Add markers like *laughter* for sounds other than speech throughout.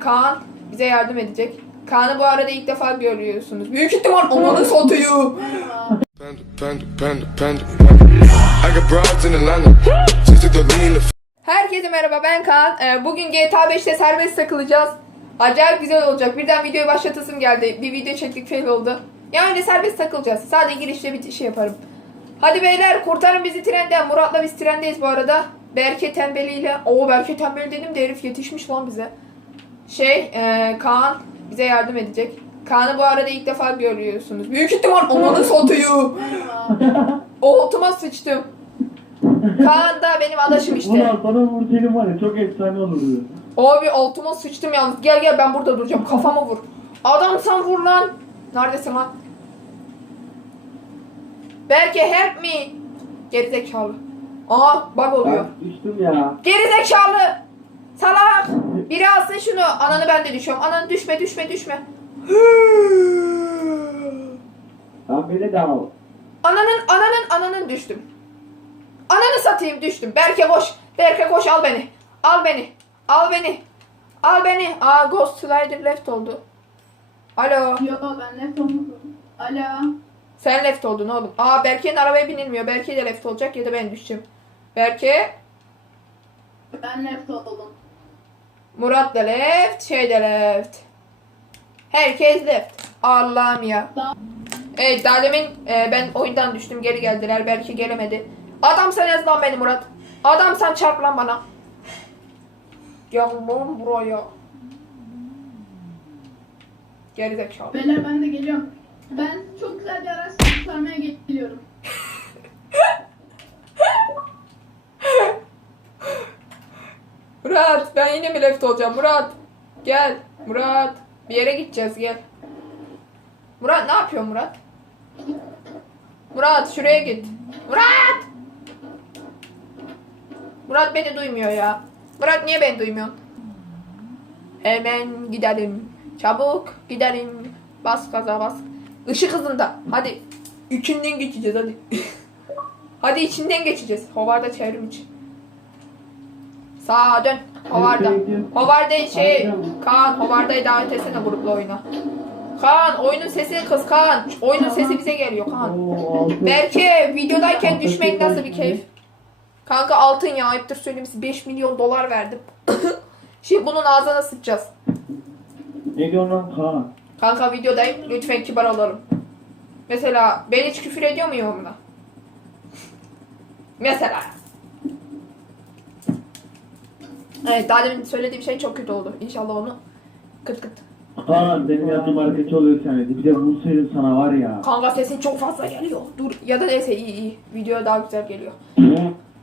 Kaan bize yardım edecek. Kaan'ı bu arada ilk defa görüyorsunuz. Büyük ihtimal ananı satıyor. Herkese merhaba ben Kaan. Ee, bugün GTA 5'te serbest takılacağız. Acayip güzel olacak. Birden videoyu başlatasım geldi. Bir video çektik fail oldu. Ya öyle serbest takılacağız. Sadece girişte bir şey yaparım. Hadi beyler kurtarın bizi trenden. Murat'la biz trendeyiz bu arada. Berke tembeliyle. Oo Berke tembeli dedim de herif yetişmiş lan bize. Şey e, Kaan bize yardım edecek. Kaan'ı bu arada ilk defa görüyorsunuz. Büyük ihtimal ananı satıyor. Altıma sıçtım. Kaan da benim adaşım işte. Ulan sana vursaydım var ya çok efsane olurdu. Abi altıma sıçtım yalnız. Gel gel ben burada duracağım. Kafama vur. Adam sen vur lan. Neredesin lan? Berke help me. Gerizekalı. Aha bug oluyor. Ben düştüm ya. Gerizekalı. Alsın şunu. Ananı ben de düşüyorum. Ananı düşme düşme düşme. Lan beni de al. Ananın ananın ananın düştüm. Ananı satayım düştüm. Berke koş. Berke koş al beni. Al beni. Al beni. Al beni. Aa Ghost Slider left oldu. Alo. Yo ben left olmadım. Alo. Sen left oldun oğlum. Aa Berke'nin arabaya binilmiyor. Berke de left olacak ya da ben düşeceğim. Berke, Ben left oldum. Murat da left, şey de left. Herkes left. Allah'ım ya. Evet daha demin e, ben oyundan düştüm geri geldiler. Berke gelemedi. Adam sen yaz lan beni Murat. Adam sen çarp lan bana. Gel lan buraya. Gerizekalı. Beyler ben de geliyorum. Ben çok güzel bir araç kurtarmaya geliyorum. *laughs* Murat ben yine mi left olacağım Murat? Gel Murat. Bir yere gideceğiz gel. Murat ne yapıyor Murat? Murat şuraya git. Murat! Murat beni duymuyor ya. Murat niye beni duymuyorsun? Hemen gidelim. Çabuk gidelim. Bas gaza bas. Işık hızında. Hadi. İçinden geçeceğiz hadi. *laughs* hadi içinden geçeceğiz. Hovarda çevrim içi. Sağa dön. Hovarda. Hovarda şey Kaan Hovarda'yı davet etsene grupla oyuna. Kaan oyunun sesini kız Kaan. Oyunun sesi bize geliyor Kaan. Belki videodayken düşmek nasıl bir keyif? Kanka altın ya ayıptır söylemesi 5 milyon dolar verdim. *coughs* Şimdi bunun ağzına sıçacağız. Ne diyorsun lan Kaan? Kanka videodayım lütfen kibar olalım. Mesela ben hiç küfür ediyor muyum onunla? Mesela. Evet daha demin söylediğim şey çok kötü oldu. İnşallah onu kıt kıt. Kaan benim yanım arkadaşı oluyor sen Bir de vursaydım sana var ya. Kanka sesin çok fazla geliyor. Dur ya da neyse iyi iyi. Video daha güzel geliyor.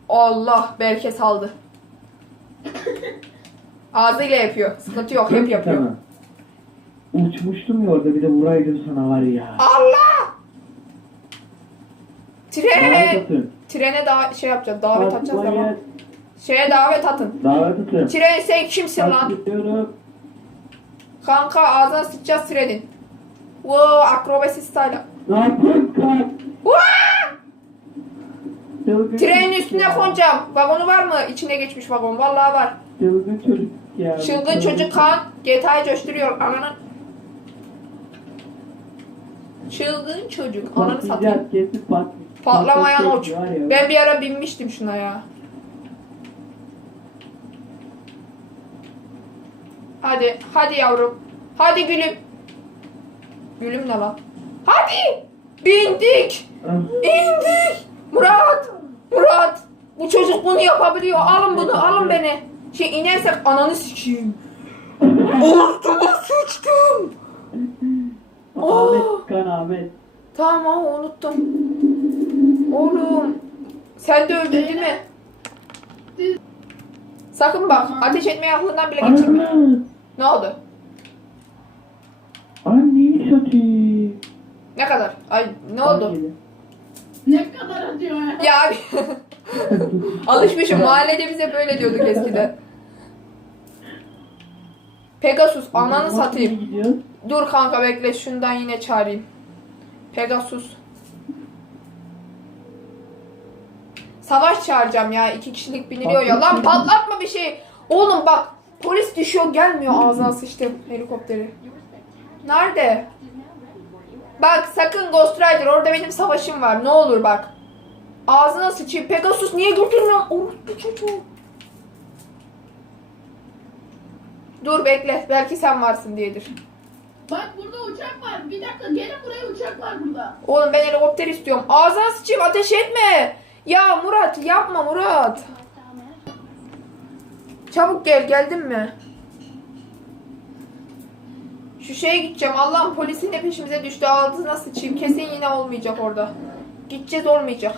Allah Berke saldı. *laughs* Ağzıyla yapıyor. Sıkıntı yok hep yapıyor. Tamam. Uçmuştum ya orada bir de vuraydım sana var ya. Allah! Davet Tren! atın. Trene daha şey yapacağız. Davet atacağız Atmayın. ama. Şeye davet atın. Davet atın. Tren sen kimsin lan? Atlıyorum. Kanka ağzına sıçacağız trenin. Wow akrobasi style. Ne yapıyorsun Kaan? Vaa! Çılgın Trenin çocuk üstüne ya. konacağım. Vagonu var mı? İçine geçmiş vagon. Vallahi var. Çılgın çocuk ya. Çılgın çocuk kan GTA'yı coşturuyor. Ananın. Çılgın çocuk. Ananı satayım. Patlayacak. Patlamayan uç. var ya. Ben bir ara binmiştim şuna ya. Hadi, hadi yavrum. Hadi gülüm. Gülüm ne lan? Hadi! Bindik! İndik! Murat! Murat! Bu çocuk bunu yapabiliyor. Alın bunu, alın beni. Şey inersek ananı sikeyim. Altıma sıçtım. Oh. Ahmet Kaan Ahmet. Tamam unuttum. Oğlum. Sen de öldün değil mi? Sakın bak. Ateş etmeyi aklından bile geçirme. Ne oldu? Anne satayım. Ne kadar? Ay ne oldu? Ne kadar atıyor ya? Ya abi. *laughs* Alışmışım. Mahallede bize böyle diyorduk eskiden. Pegasus ananı satayım. Dur kanka bekle şundan yine çağırayım. Pegasus. Savaş çağıracağım ya. iki kişilik biniliyor ya. Lan patlatma bir şey. Oğlum bak Polis düşüyor gelmiyor ağzına sıçtım helikopteri. Nerede? Bak sakın Ghost Rider orada benim savaşım var ne olur bak. Ağzına sıçayım. Pegasus niye götürmüyorsun? Orospu çocuğu. Dur bekle. Belki sen varsın diyedir. Bak burada uçak var. Bir dakika gelin buraya uçak var burada. Oğlum ben helikopter istiyorum. Ağzına sıçayım ateş etme. Ya Murat yapma Murat. Çabuk gel geldin mi? Şu şeye gideceğim. Allah'ım polisin de peşimize düştü. Ağzına sıçayım. Kesin yine olmayacak orada. Gideceğiz olmayacak.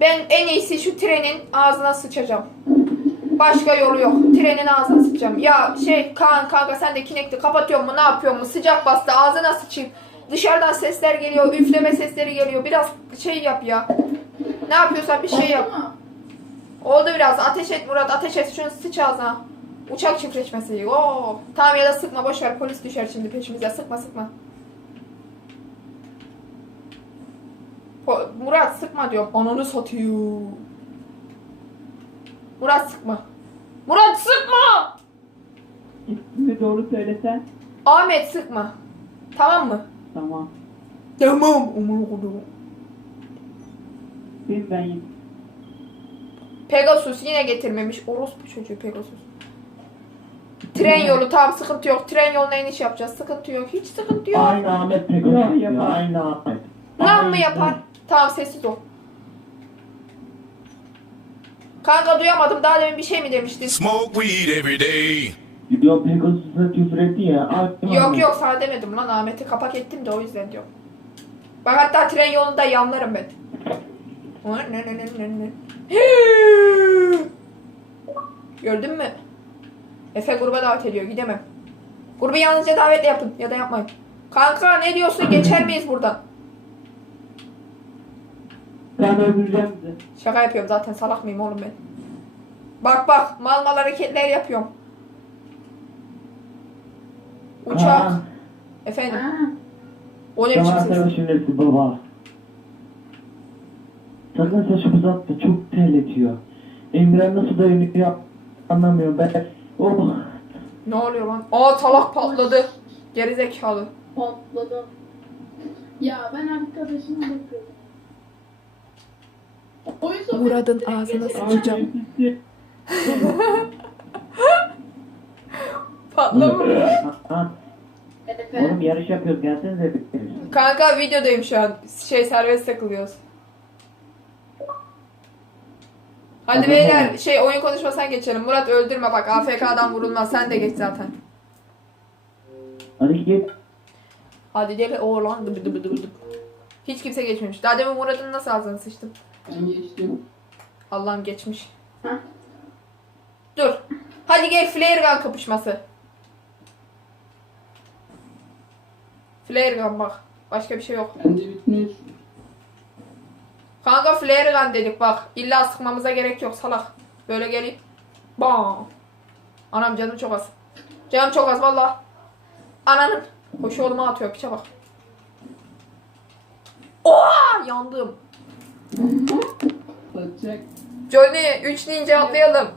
Ben en iyisi şu trenin ağzına sıçacağım. Başka yolu yok. Trenin ağzına sıçacağım. Ya şey Kaan kanka sen de kinekti kapatıyor mu ne yapıyor mu? Sıcak bastı ağzına sıçayım. Dışarıdan sesler geliyor. Üfleme sesleri geliyor. Biraz şey yap ya. Ne yapıyorsan bir şey yap. Oldu biraz. Ateş et Murat. Ateş et. Şunu sıç ağzına. Uçak çiftleşmesi. Oo. Tamam ya da sıkma. Boş ver. Polis düşer şimdi peşimize. Sıkma sıkma. Po- Murat sıkma diyorum. Ananı satıyor. Murat sıkma. Murat sıkma. İsmini doğru söylesen. Ahmet sıkma. Tamam mı? Tamam. Tamam. Aman okudum. Bin ben Pegasus yine getirmemiş. Orospu çocuğu Pegasus. Tren yolu tamam sıkıntı yok. Tren yoluna iniş yapacağız. Sıkıntı yok. Hiç sıkıntı yok. Aynı Ahmet Pegasus ya. yapar. Aynı Ahmet. Lan mı yapar? Tamam sessiz ol. Kanka duyamadım. Daha demin bir şey mi demiştin? Smoke weed every day. Yo Pegasus'a küfür etti ya. Yok yok sana demedim lan. Ahmet'i kapak ettim de o yüzden diyorum. Bak hatta tren yolunda yanlarım ben. Gördün mü? Efe gruba davet ediyor. Gidemem. Grubu yalnızca davetle yapın. Ya da yapmayın. Kanka ne diyorsun? Geçer miyiz buradan? Ben öldüreceğim bizi. Şaka yapıyorum zaten. Salak mıyım oğlum ben? Bak bak. Mal mal hareketler yapıyorum. Uçak. Ha, Efendim. Ha. O ne biçim ses? neresi baba? Sakın saçı uzatma çok terletiyor. Emre nasıl dayanıyor anlamıyorum ben. Oh. Ne oluyor lan? Aa salak patladı. Gerizekalı. Patladı. Ya ben arkadaşıma bakıyorum. Murat'ın ağzına sıçacağım. *laughs* Patlamış. Oğlum yarış yapıyoruz gelsenize. Kanka videodayım şu an. Şey serbest takılıyoruz. Hadi beyler şey oyun konuşmasan geçelim. Murat öldürme bak AFK'dan vurulmaz. Sen de geç zaten. Hadi git. Hadi gel oğlan dıbı dıbı dıbı dıbı. Hiç kimse geçmemiş. Daha demin Murat'ın nasıl ağzına sıçtım? Ben geçtim. Allah'ım geçmiş. Hah. Dur. Hadi gel flare gun kapışması. Flare gun bak. Başka bir şey yok. Bence bitmiş. Kanka flare gun dedik bak. İlla sıkmamıza gerek yok salak. Böyle gelip bam. Anam canım çok az. Canım çok az valla. Ananın. Koş oğluma atıyor piçe bak. Oha yandım. Johnny 3 deyince atlayalım.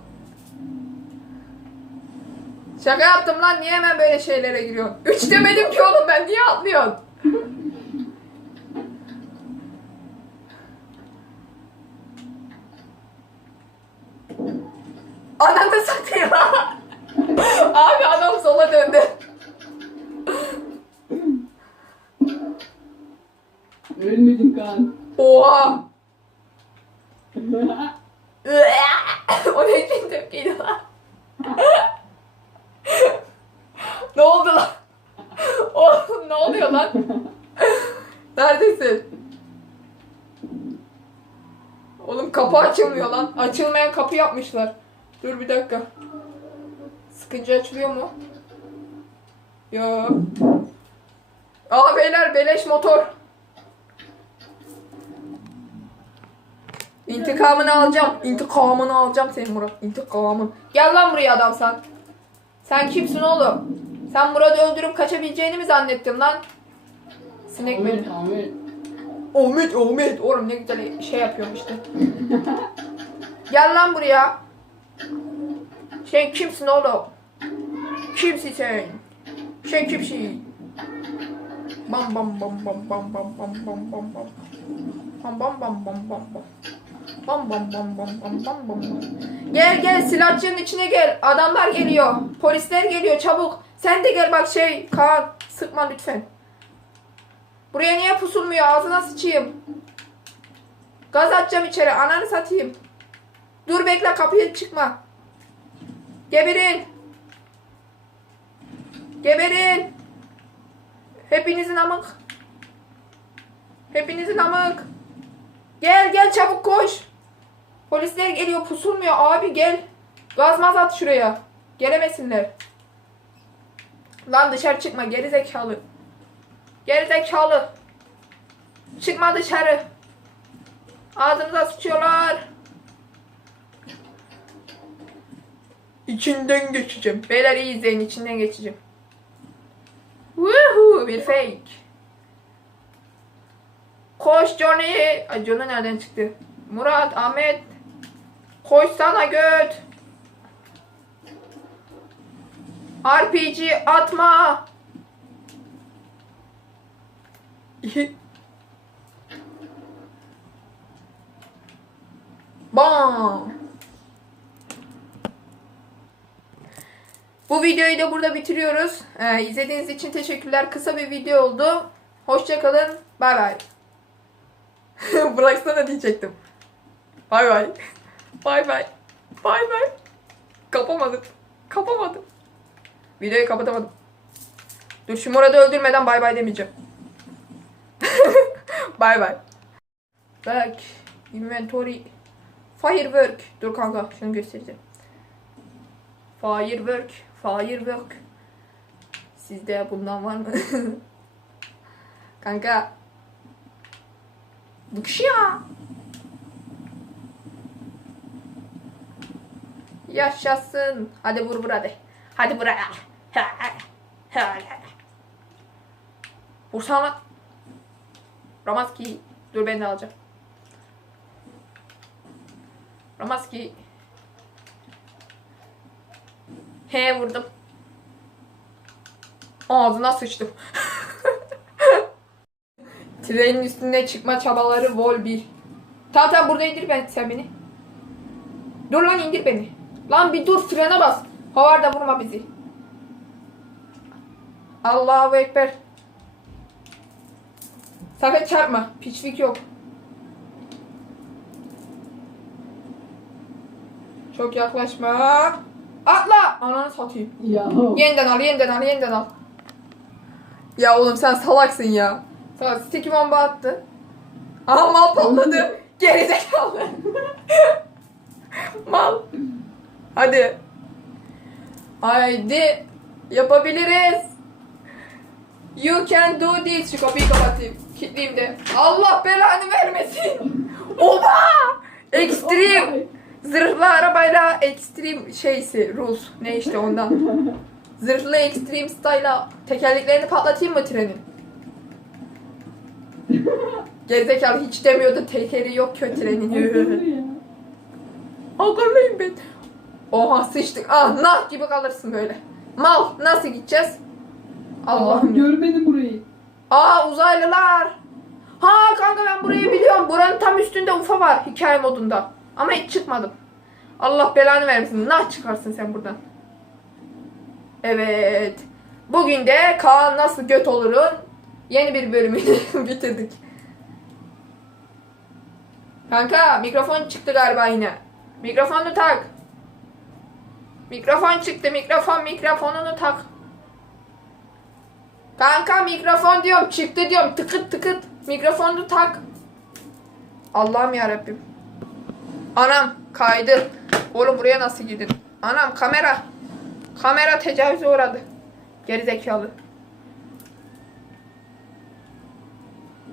Şaka yaptım lan niye hemen böyle şeylere giriyorsun? 3 demedim ki oğlum ben niye atlıyorsun? Ananı satayım. Abi adam sola döndü. Ölmedin kan. Oha. *laughs* o ne için tepkiydi lan? *laughs* ne oldu lan? *laughs* Oğlum ne oluyor lan? Neredesin? Oğlum kapı açılmıyor lan. Açılmayan kapı yapmışlar. Dur bir dakika. Sıkınca açılıyor mu? Ya. Aa beyler beleş motor. İntikamını alacağım. İntikamını alacağım senin Murat. İntikamın. Gel lan buraya adam sen. Sen kimsin oğlum? Sen Murat'ı öldürüp kaçabileceğini mi zannettin lan? Sinek. Ahmet. Ahmet Ahmet. Oğlum ne güzel şey yapıyorum işte. Gel lan buraya. Sen kimsin oğlum? kimsin sen? Sen kimsin? Bam bam bam bam bam bam bam bam bam bam. Bam bam bam bam bam bam. Bam bam bam bam bam bam bam. Gel gel silahçının içine gel. Adamlar geliyor. Polisler geliyor çabuk. Sen de gel bak şey Kaan sıkma lütfen. Buraya niye pusulmuyor? Ağzına sıçayım. Gaz atacağım içeri. Ananı satayım. Dur bekle kapıya çıkma. Geberin. Geberin. Hepinizin amık. Hepinizin amık. Gel gel çabuk koş. Polisler geliyor pusulmuyor abi gel. Gaz maz at şuraya. Gelemesinler. Lan dışarı çıkma geri zekalı. Geri zekalı. Çıkma dışarı. Ağzınıza sıçıyorlar. İçinden geçeceğim. Beyler iyi izleyin içinden geçeceğim. Woohoo bir fake. Koş Johnny. Ay Johnny nereden çıktı? Murat, Ahmet. Koş sana göt. RPG atma. *laughs* Bam. Bu videoyu da burada bitiriyoruz. Ee, izlediğiniz için teşekkürler. Kısa bir video oldu. Hoşçakalın. Bay bay. *laughs* Bıraksana diyecektim. Bay bay. Bay bay. Bay bay. Kapamadım. Kapamadım. Videoyu kapatamadım. Dur şu Murat'ı öldürmeden bay bay demeyeceğim. *laughs* bay bay. Back. Inventory. Firework. Dur kanka şunu göstereceğim. Firework. Firework. Sizde bundan var mı? *laughs* kanka. Bıkış ya. Yaşasın. Hadi vur vur hadi. Buraya. Vursana lan. Ramaski. Dur ben de alacağım. Ramaski. He vurdum. Ağzına sıçtım. *laughs* Trenin üstünde çıkma çabaları vol 1. Tamam tamam burada indir ben sen beni. Dur lan indir beni. Lan bir dur frene bas. Havarda vurma bizi. Allahu Ekber. Sakın çarpma. Piçlik yok. Çok yaklaşma. Atla. Ananı satayım. Ya. Yeniden al, yeniden al, yeniden al. Ya oğlum sen salaksın ya. Salak. Stiki bomba attı. Aha mal patladı. Gerizekalı. *laughs* mal. Hadi. Haydi. Yapabiliriz. You can do this. Şu kapıyı kapatayım. Kilitleyeyim de. Allah belanı vermesin. *laughs* Oba! Extreme. Zırhlı arabayla extreme şeysi rules. Ne işte ondan. *laughs* Zırhlı extreme style'a tekerleklerini patlatayım mı trenin? Gerizekalı hiç demiyordu tekeri yok trenin. Akıllıyım ben. Oha sıçtık. Ah nah gibi kalırsın böyle. Mal nasıl gideceğiz? Allah'ım. Görmedim burayı. Aa uzaylılar. Ha kanka ben burayı biliyorum. Buranın tam üstünde UFO var hikaye modunda. Ama hiç çıkmadım. Allah belanı vermesin. Nah çıkarsın sen buradan. Evet. Bugün de Kaan nasıl göt olurun yeni bir bölümünü *laughs* bitirdik. Kanka mikrofon çıktı galiba yine. Mikrofonu tak. Mikrofon çıktı. Mikrofon mikrofonunu tak. Kanka mikrofon diyorum çıktı diyorum tıkıt tıkıt mikrofonu tak. Allah'ım ya Rabbim. Anam kaydı. Oğlum buraya nasıl girdin? Anam kamera. Kamera tecavüze uğradı. Geri zekalı.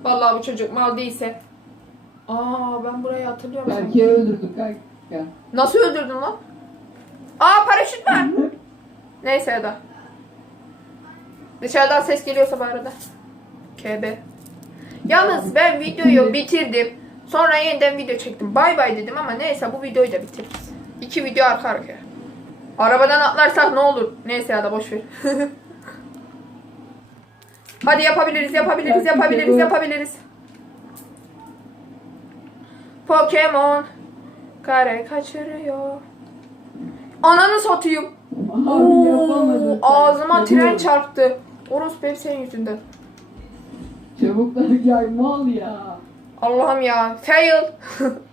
Vallahi bu çocuk mal değilse. Aa ben burayı hatırlıyorum. Berke'yi öldürdük kanka. Nasıl öldürdün lan? Aa paraşüt var. Neyse ya da. Dışarıdan ses geliyorsa bu arada. KB. Yalnız ben videoyu bitirdim. Sonra yeniden video çektim. Bay bay dedim ama neyse bu videoyu da bitiririz. İki video arka arkaya. Arabadan atlarsak ne olur? Neyse ya da boş ver. *laughs* Hadi yapabiliriz, yapabiliriz, yapabiliriz, yapabiliriz. Pokemon kare kaçırıyor. Ananı satayım. Yapamadım. Oo, ağzıma tren çarptı. Orospu hep senin yüzünden. Çabuklar gel mal ya. Allah'ım ya. Fail. *laughs*